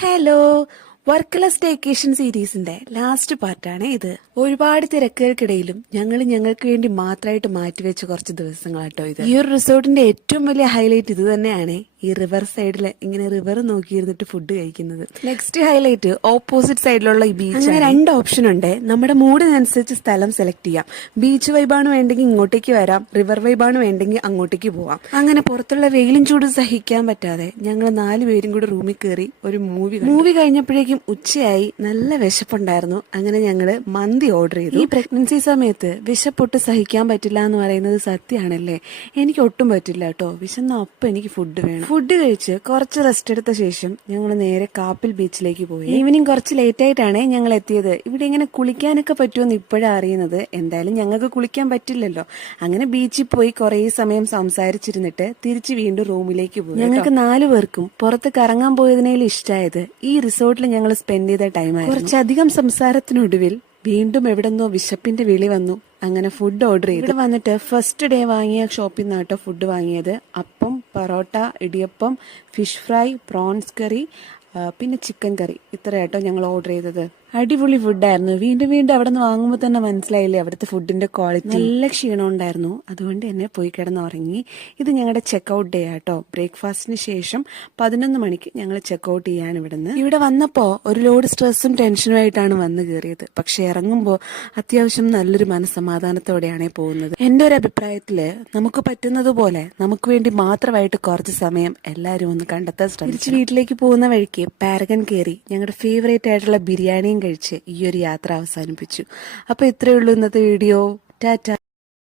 Hello, Varkala staycation സീരീസിന്റെ last പാർട്ടാണ് ഇത്. ഒരുപാട് തിരക്കുകൾക്കിടയിലും ഞങ്ങൾക്ക് വേണ്ടി മാത്രമായിട്ട് മാറ്റിവെച്ച കുറച്ച് ദിവസങ്ങളാട്ടോ ഇത്. ഈ ഒരു റിസോർട്ടിന്റെ ഏറ്റവും വലിയ ഹൈലൈറ്റ് ഇത് തന്നെയാണ്. ഈ റിവർ സൈഡിൽ ഇങ്ങനെ റിവർ നോക്കിയിരുന്നിട്ട് ഫുഡ് കഴിക്കുന്നത്. നെക്സ്റ്റ് ഹൈലൈറ്റ് ഓപ്പോസിറ്റ് സൈഡിലുള്ള ഈ ബീച്ച്. അങ്ങനെ രണ്ട് ഓപ്ഷൻ ഉണ്ട്. നമ്മുടെ മൂഡിനനുസരിച്ച് സ്ഥലം സെലക്ട് ചെയ്യാം. ബീച്ച് വൈബാണ് വേണ്ടെങ്കിൽ ഇങ്ങോട്ടേക്ക് വരാം, റിവർ വൈബാണ് വേണ്ടെങ്കിൽ അങ്ങോട്ടേക്ക് പോവാം. അങ്ങനെ പുറത്തുള്ള വെയിലും ചൂടും സഹിക്കാൻ പറ്റാതെ ഞങ്ങൾ 4 പേരും കൂടി റൂമിൽ കയറി ഒരു മൂവി കഴിഞ്ഞപ്പോഴേക്കും ഉച്ചയായി. നല്ല വിശപ്പുണ്ടായിരുന്നു. അങ്ങനെ ഞങ്ങള് മന്തി ഓർഡർ ചെയ്തു. ഈ പ്രഗ്നൻസി സമയത്ത് വിശപ്പൊട്ട് സഹിക്കാൻ പറ്റില്ല എന്ന് പറയുന്നത് സത്യമാണല്ലേ? എനിക്ക് ഒട്ടും പറ്റില്ല കേട്ടോ. വിശന്ന അപ്പം എനിക്ക് ഫുഡ് വേണം. ഫുഡ് കഴിച്ച് കുറച്ച് റെസ്റ്റ് എടുത്ത ശേഷം ഞങ്ങൾ നേരെ കാപ്പിൽ ബീച്ചിലേക്ക് പോയി. ഈവനിങ് കുറച്ച് ലേറ്റ് ആയിട്ടാണ് ഞങ്ങൾ എത്തിയത്. ഇവിടെ ഇങ്ങനെ കുളിക്കാനൊക്കെ പറ്റുമെന്ന് ഇപ്പോഴാണ് അറിയുന്നത്. എന്തായാലും ഞങ്ങൾക്ക് കുളിക്കാൻ പറ്റില്ലല്ലോ. അങ്ങനെ ബീച്ചിൽ പോയി കുറേ സമയം സംസാരിച്ചിരുന്നിട്ട് തിരിച്ച് വീണ്ടും റൂമിലേക്ക് പോയി. ഞങ്ങൾക്ക് 4 പേർക്കും പുറത്ത് കറങ്ങാൻ പോയതിനേലും ഇഷ്ടമായത് ഈ റിസോർട്ടിൽ ഞങ്ങൾ സ്പെൻഡ് ചെയ്ത ടൈമായിരുന്നു. കുറച്ചധികം സംസാരത്തിനൊടുവിൽ വീണ്ടും എവിടെന്നോ വിശപ്പിന്റെ വിളി വന്നു. അങ്ങനെ ഫുഡ് ഓർഡർ ചെയ്തു. ഇവിടെ വന്നിട്ട് ഫസ്റ്റ് ഡേ വാങ്ങിയ ഷോപ്പിൽ നിന്നാട്ടോ ഫുഡ് വാങ്ങിയത്. അപ്പം, പൊറോട്ട, ഇടിയപ്പം, ഫിഷ് ഫ്രൈ, പ്രോൺസ് കറി, പിന്നെ ചിക്കൻ കറി. ഇത്രയാട്ടോ ഞങ്ങൾ ഓർഡർ ചെയ്തത്. അടിപൊളി ഫുഡായിരുന്നു. വീണ്ടും അവിടെ നിന്ന് വാങ്ങുമ്പോൾ തന്നെ മനസ്സിലായില്ലേ അവിടുത്തെ ഫുഡിന്റെ ക്വാളിറ്റി. നല്ല ക്ഷീണം ഉണ്ടായിരുന്നു. അതുകൊണ്ട് തന്നെ പോയി കിടന്ന് ഉറങ്ങി. ഇത് ഞങ്ങളുടെ ചെക്കൗട്ട് ഡേ ആട്ടോ. ബ്രേക്ക്ഫാസ്റ്റിന് ശേഷം 11 മണിക്ക് ഞങ്ങൾ ചെക്കൗട്ട് ചെയ്യാൻ ഇവിടുന്ന്. ഇവിടെ വന്നപ്പോ ഒരു ലോഡ് സ്ട്രെസ്സും ടെൻഷനുമായിട്ടാണ് വന്ന് കയറിയത്. പക്ഷെ ഇറങ്ങുമ്പോൾ അത്യാവശ്യം നല്ലൊരു മനസ്സമാധാനത്തോടെയാണ് പോകുന്നത്. എന്റെ ഒരു അഭിപ്രായത്തില് നമുക്ക് പറ്റുന്നത് പോലെ നമുക്ക് വേണ്ടി മാത്രമായിട്ട് കുറച്ച് സമയം എല്ലാവരും ഒന്ന് കണ്ടെത്താൻ ശ്രമിച്ചു. വീട്ടിലേക്ക് പോകുന്ന വഴിക്ക് പാരഗൺ കയറി ഞങ്ങളുടെ ഫേവറേറ്റ് ആയിട്ടുള്ള ബിരിയാണിയും കഴിച്ച് ഈ ഒരു യാത്ര അവസാനിപ്പിച്ചു. അപ്പൊ ഇത്രയേ ഉള്ളൂ ഇന്നത്തെ വീഡിയോ. ടാറ്റ.